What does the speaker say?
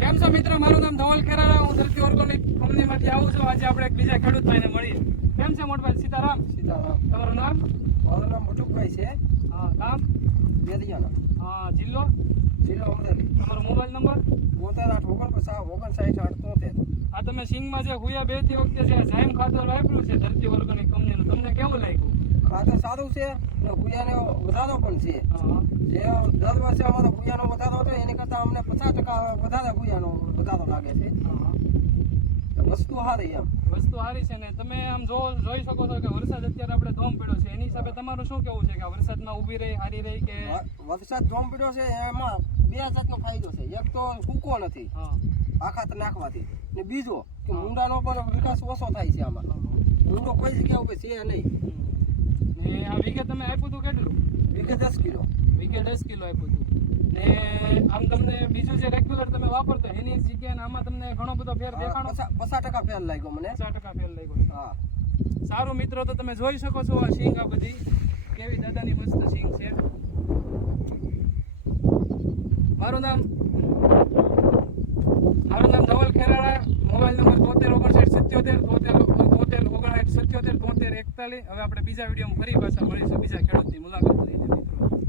કેમ છો મિત્રો? મારું નામ ધવલ ખેરાડા, હું ધરતી ઓર્ગેનિક કંપનીમાંથી આવું છું. આજે આપણે એક બીજા ખેડૂત ભાઈને મળીએ. કેમ છે મોટભાઈ? સીતારામ. સીતારામ. તમારું નામ? મારું નામ મટુકભાઈ છે. હા. ગામ? બેદિયાના. હા. જિલ્લો? જિલ્લો અમરેલી. તમારો મોબાઈલ નંબર? 72 આ તમે સિંગમાં જે હુયા બેતી વખતે જે જાયમ ખાતર વાપર્યું છે ધરતી ઓર્ગેનિક કંપનીનું, તમને કેવું લાગ્યું? ખાતર સારું છે અને ભૂયાનો વધારો પણ છે. હા. જે દર વર્ષે અમારો ભૂયાનો વધારો હતો એની કરતાં અમને 50% વધારે ભૂયાનો વધારો લાગે છે. હા. વસ્તુ સારી એમ. વસ્તુ સારી છે ને તમે આમ જોઈ શકો છો કે વરસાદ અત્યારે આપણે ધોમ પડ્યો છે, એની હિસાબે તમારું શું કેવું છે કે આ વરસાદમાં ઊભી રહી સારી રહી કે? વરસાદ જોમ પડ્યો છે એમાં બે જાતનો ફાયદો છે. એક તો સૂકો નથી હા. આ ખાતર નાખવાથી, ને બીજો કે મૂંડાનો પણ વિકાસ ઓછો થાય છે આમાં. મૂંડો કોઈ જગ્યા ઉપર છે નહીં. ને આ વીઘે તમે આપ્યું હતું કેટલું? વીઘે 10 કિલો. વીઘે 10 કિલો આપ્યું હતું. ને આમ તમને બીજું જે રેગ્યુલર તમે વાપરતો એની જગ્યાએ આમાં તમને ઘણો બધો ફેર દેખાણો? 50% ફેર લાગ્યો મને. 50% ફેર લાગ્યો. હા. સારું મિત્રો, તો તમે જોઈ શકો છો આ સિંગ, આ બધી કેવી દાદાની મસ્ત સિંગ છે. મારું નામ ધવલ ખેરાડા. Mobile number 73 59 77 73 73 73 73 41. હવે આપણે બીજા વિડીયોમાં ફરી પાછા મળીશું બીજા ખેડૂતની મુલાકાત લઈને મિત્રો.